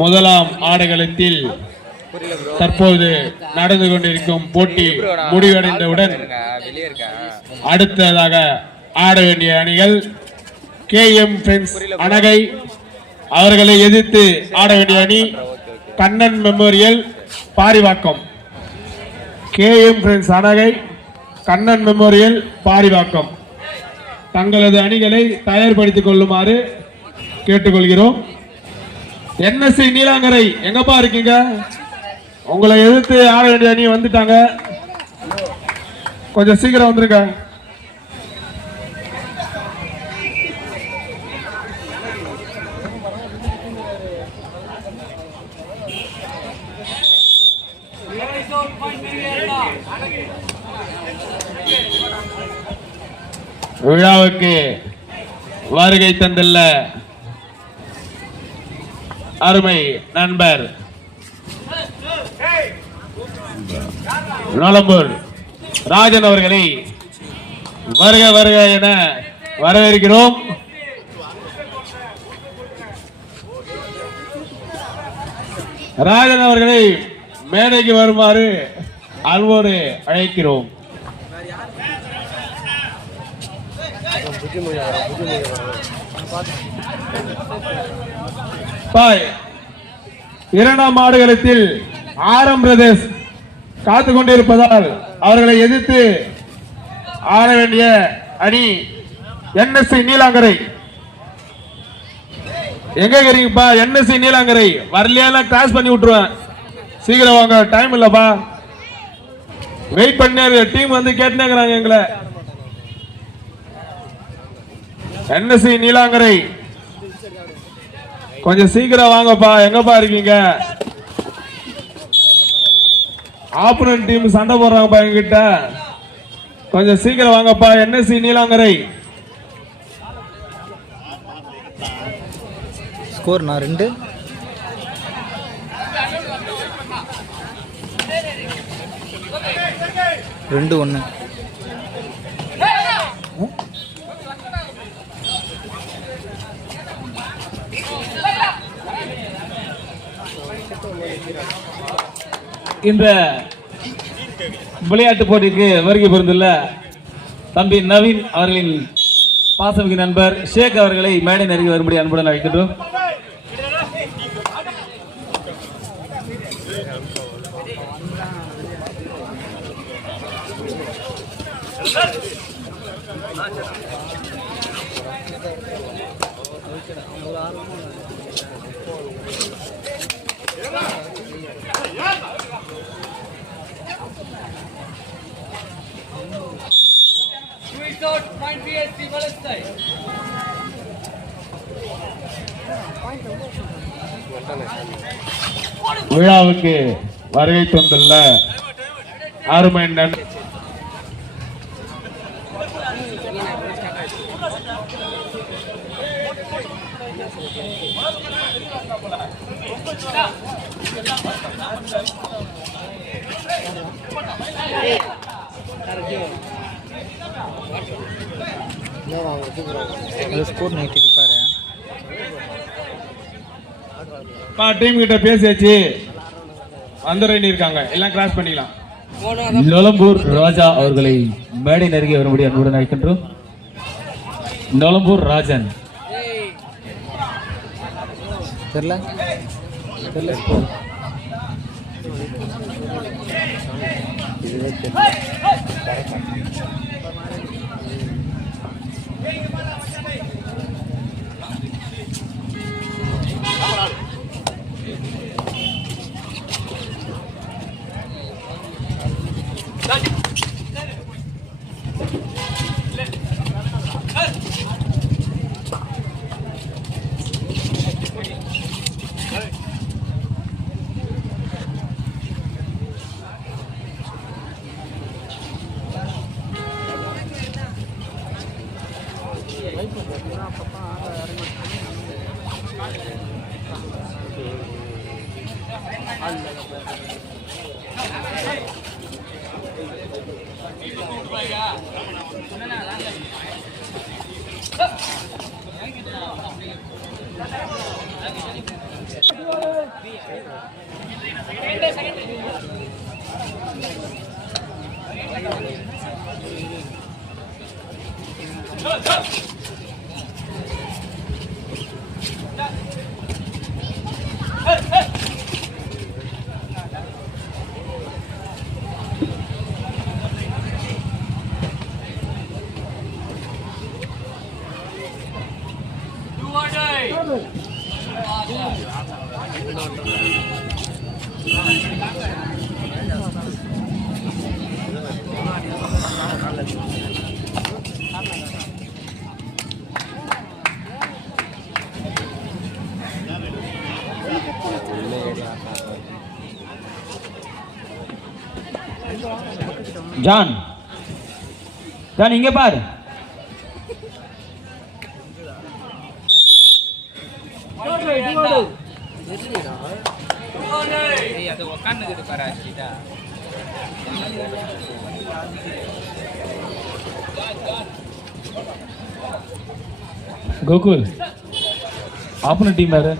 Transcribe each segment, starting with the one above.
முதலாம் ஆடுகளத்தில் தற்போது நடந்து கொண்டிருக்கும் போட்டி முடிவடைந்தவுடன் அடுத்ததாக ஆட வேண்டிய அணிகள் KM ஃப்ரெண்ட்ஸ் அணகை அவர்களை எதிர்த்து ஆட வேண்டிய அணி Kannan memorial Parivakkam. KM friends Anagai Kannan memorial Parivakkam தங்களது அணிகளை தயார்படுத்திக் கொள்ளுமாறு கேட்டுக்கொள்கிறோம். NSC நீலாங்கரை எங்கப்பா இருக்கீங்க? உங்களை எதிர்த்து ஆட வேண்டிய அணி வந்துட்டாங்க, கொஞ்சம் சீக்கிரம் வந்துருங்க. விழாவுக்கு வருகை தந்துள்ள அருமை நண்பர் நலம்பூர் ராஜன் அவர்களை வருக வருக என வரவேற்கிறோம். ராஜன் அவர்களை மேடைக்கு வருமாறு அன்போடு அழைக்கிறோம். இரண்டாம் ஆடுகளத்தில் ஆரம் பிரதேஷ் காத்து கொண்டிருப்பதால் அவர்களை எதிர்த்து ஆட வேண்டிய அணி NSC நீலாங்கரை. எங்க இருக்கீங்கப்பா? NSC நீலாங்கரை வரலையா கிராஸ் பண்ணி விட்டுருவேன், சீக்கிரம் வாங்க, டைம் இல்லப்பா. வெயிட் பண்ணி டீம் வந்து கேட்டுனே இருக்கிறாங்க எங்களை. NSC நீலாங்கரை கொஞ்சம் சீக்கிரம் வாங்கப்பா, எங்கப்பா இருக்கீங்க? ஆப்போனன்ட் டீம் சண்டை போடுறாங்கப்பா எங்கிட்ட, கொஞ்சம் சீக்கிரம் வாங்கப்பா. NSC நீலாங்கரை ஸ்கோர் நான் 2 2-1. இந்த விளையாட்டு போட்டிக்கு வருகை புரிந்துள்ள தம்பி நவீன் அவர்களின் பாசமிகு நண்பர் ஷேக் அவர்களை மேடை நெருங்கி வரும்படி அன்புடன் அழைக்கின்றோம். விழாவுக்கு வருகை தந்துள்ள அருமை நண்பர் ஸ்கோர் நீ பாரு. டீம் கிட்ட பேசியாச்சு, வந்துடுறேன்னு இருக்காங்க, எல்லாம் கிராஸ் பண்ணிக்கலாம். நொலம்பூர் ராஜா அவர்களை மேடை நெருங்கி வரும்படி அன்புடன் அழைக்கின்றோம். நொலம்பூர் ராஜன் தெரியல ஜான் ஜான் இங்க பாரு. கோகுல் ஆப்போனன்ட் டீம் யாரு?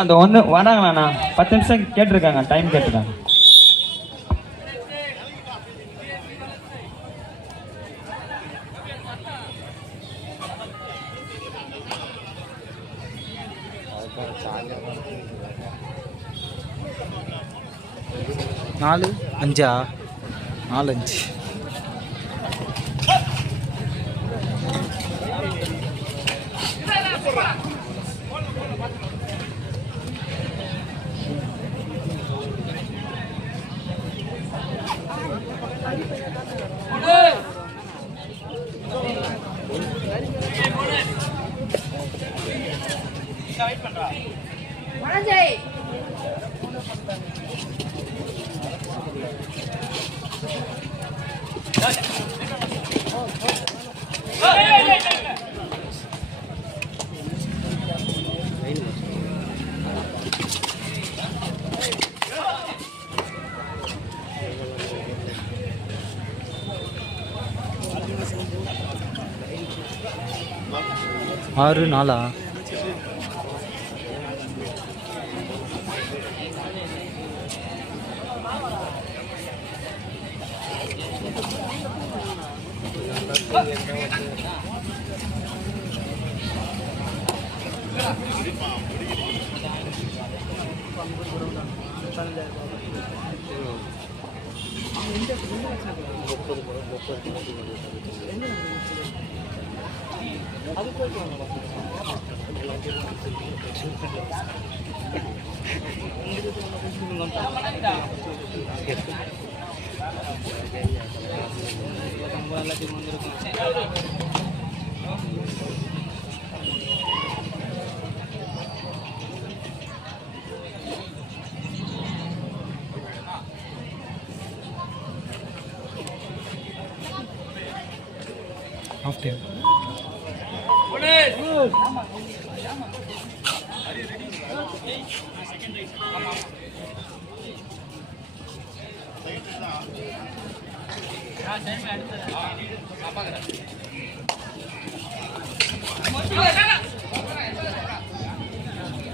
அந்த ஒன்று வராங்களாண்ணா, 10 நிமிஷம் கேட்டிருக்காங்க, டைம் கேட்டிருக்காங்க. நாலு அஞ்சா 4-5. ஆறு 4. Off time.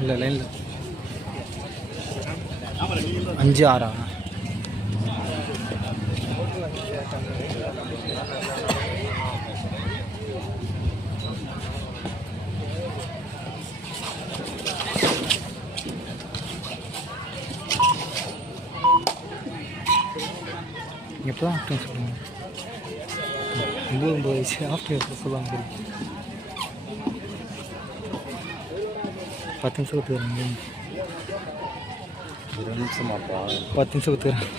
இல்லை லைனில் 5-6. எப்போ ஆஃப்டர் சொல்லுவாங்க, 9 வயசு ஆஃப்டர் சொல்லுவாங்க. 10 நிமிஷம் கொடுத்துக்கிறேன். 10 நிமிஷம் கொடுத்துக்கிறேன்.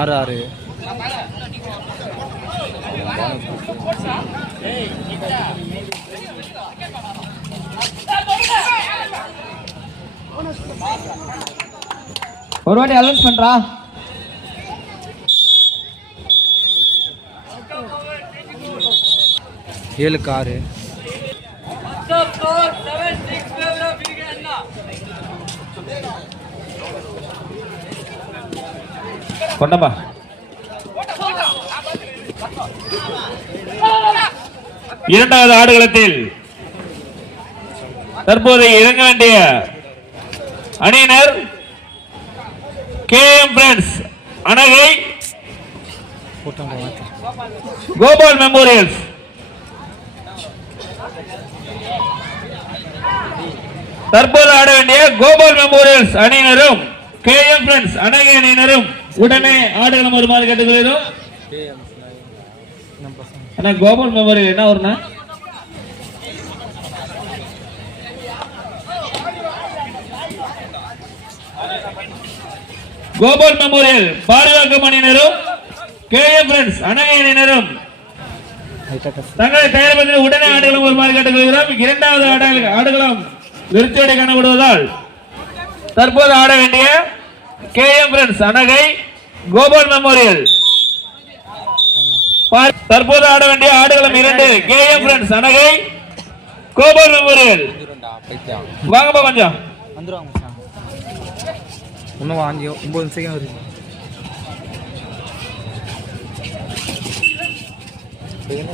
ஆறு 6. ஒரு வாட்டி அலௌன்ஸ் பண்றா. ஏழுக்கு 6. கொண்டப்பா. இரண்டாவது ஆடுகளத்தில் தற்போது இறங்க வேண்டிய அணியினர் KM friends Anagai, Gopal memorials. தற்போது ஆட வேண்டிய கோபால் மெமோரியல்ஸ் அணியினரும் KM ஃப்ரெண்ட்ஸ் அணகை அணியினரும் உடனே ஆடுகளம் வருமாறு கேட்டுக்கொள்கிறோம். அண்ணா கோபால் மெமோரியல் என்ன வரும்னா கோபால் மெமோரியல் பாதுகாக்கும் அணியினரும் KM ஃப்ரெண்ட்ஸ் அணகை அணியினரும் தங்களை தயாரிப்பதில் உடனே ஆடுகளம் வருமாறு கேட்டுக்கொள்கிறோம். இரண்டாவது ஆடுகளம் நிறுத்தியோடு காணப்படுவதால் தற்போது ஆட வேண்டிய KM friends Anagai, Gopal memorial. தற்போது ஆட வேண்டிய ஆடுகளம் 2 KM friends Anagai, Gopal memorial. வாங்கப்பா கொஞ்சம் வந்துருவாங்க. இன்னும் 9 நிமிஷம் வருது.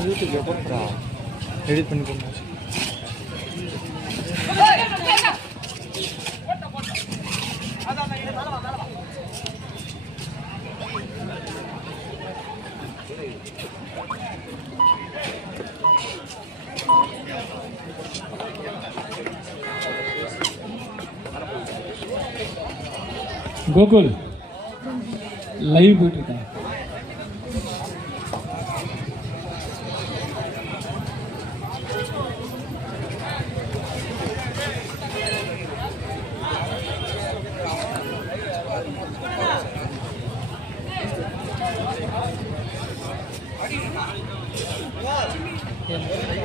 யூடியூப்ல போட்டுறா, எடிட் பண்ணி போடுறா. கோகுல் லைவ் போயிட்டு இருக்கா?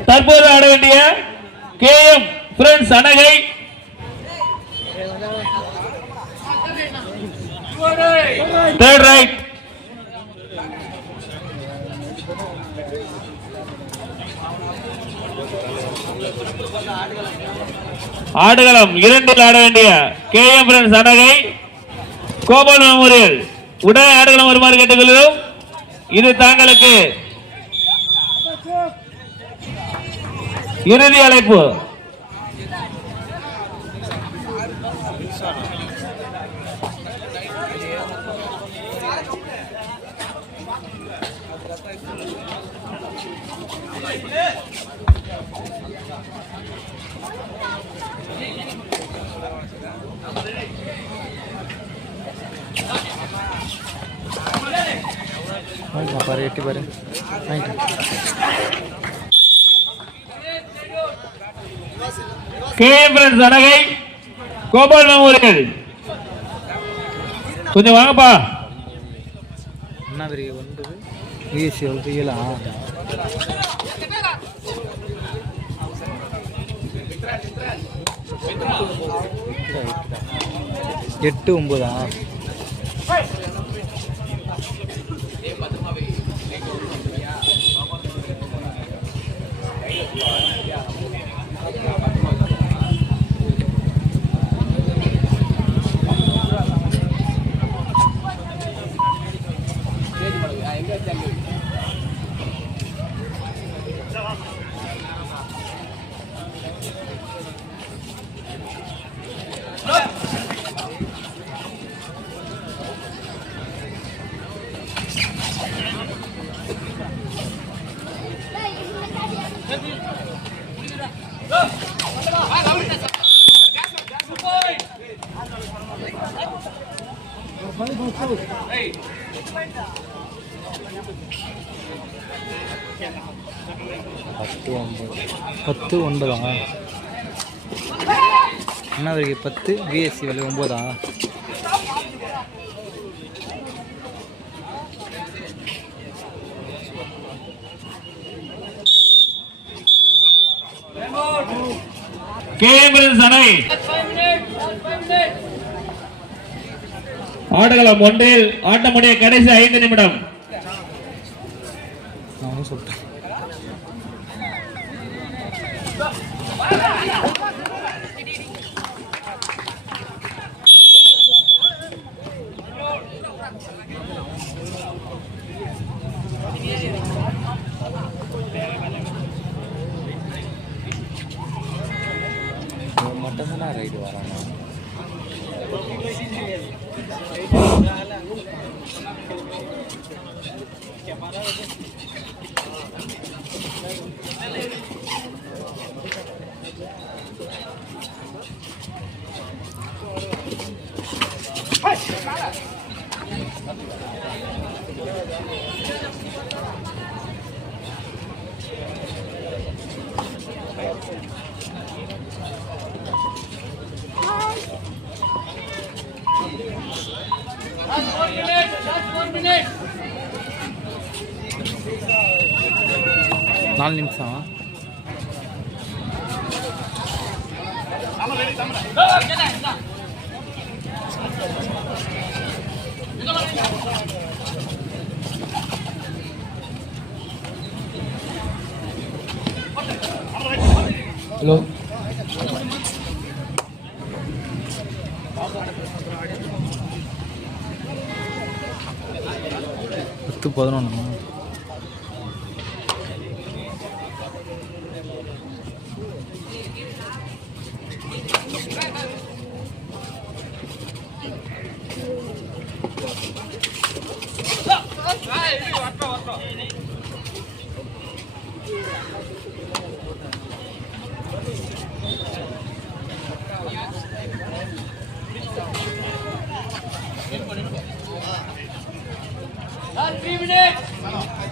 தற்போது ஆட வேண்டிய KM ஃப்ரெண்ட்ஸ் அணகை, தேர்ட் ரைட். ஆடுகளம் 2 ஆட வேண்டிய KM friends Anagai, Gopal memorial உடனே ஆடுகளம் வருமாறு கேட்டுக்கொள்கிறோம். இது தாங்களுக்கு இறுதி அழைப்பு. பாரு 8 பாரு. KM friends Anagai, Gopal memorial. கொஞ்சம் வாங்கப்பா. என்ன பெரிய 9 VSC எவ்வளோ 7 8 9 10 9 என்ன 10 VSC விலை 9 KM ஃப்ரெண்ட்ஸ் அணை ஆடுகளம் ஒன்றில் ஆட்டமுடைய கடைசி 5 நிமிடம். நானும் சொல்லிட்டேன். மட்டும்தானா ரைடு வரானா? நாலு நிமிஷம். ஹலோ பத்து 11.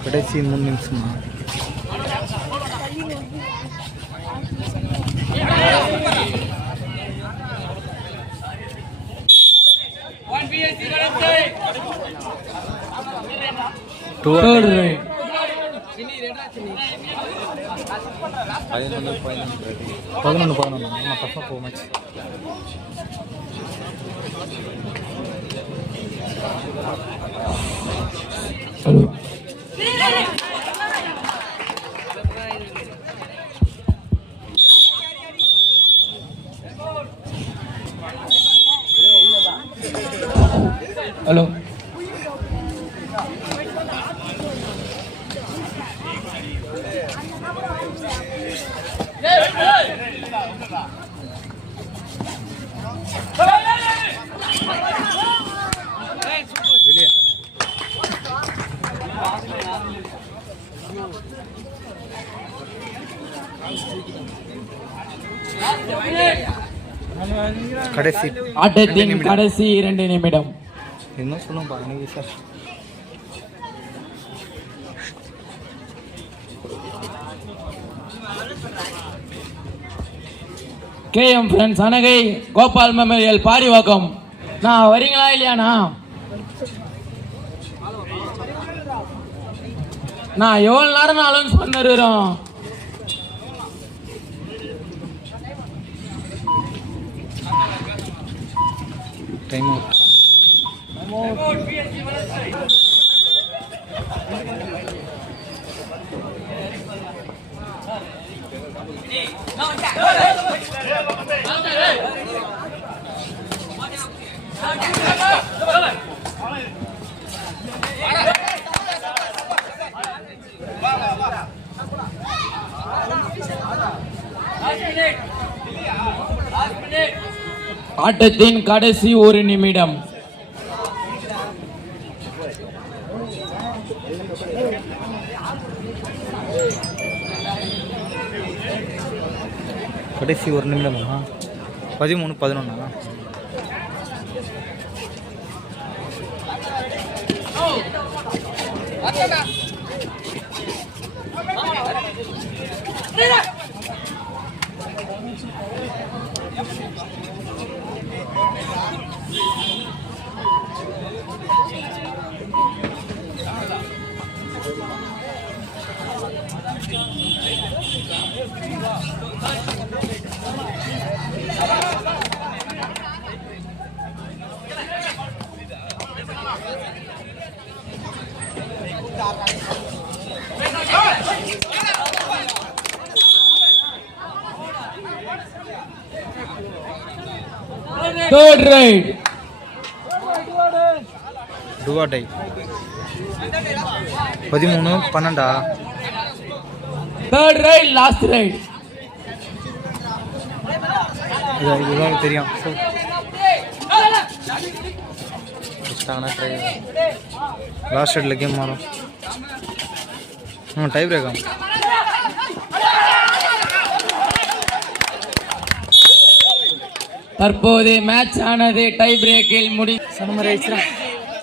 கடைசி 3 நிமிஷமா? Third right. 11 நம்ம டஃப்பாக போக மேட்ச். ஹலோ ஹலோ வெளியே கடைசி ஆட்டத்தின் கடைசி 2 நிமிடம். என்ன சொல்லுங்க பாருங்க sir. KM friends Anagai Gopal memorial Parivakkam. நான் வரீங்களா இல்லையாண்ணா? நான் எவ்வளவு நேரம் அலௌன்ஸ் பண்ணிருக்கிறோம். Time out. ஆட்டத்தின் கடைசி 1 நிமிடம். கடைசி 1 நிமிடமா? 13 11. Third raid. Do or die 13-12. Third raid, last raid. இதுதான் தெரியும். லாஸ்ட் ரைட்ல கேம் மாறும். டை பிரேக் ஆகும். தற்போது மேட்ச் ஆனது டை பிரேக்கில் முடி. சொன்ன மாதிரி ஆயிடுச்சுடா.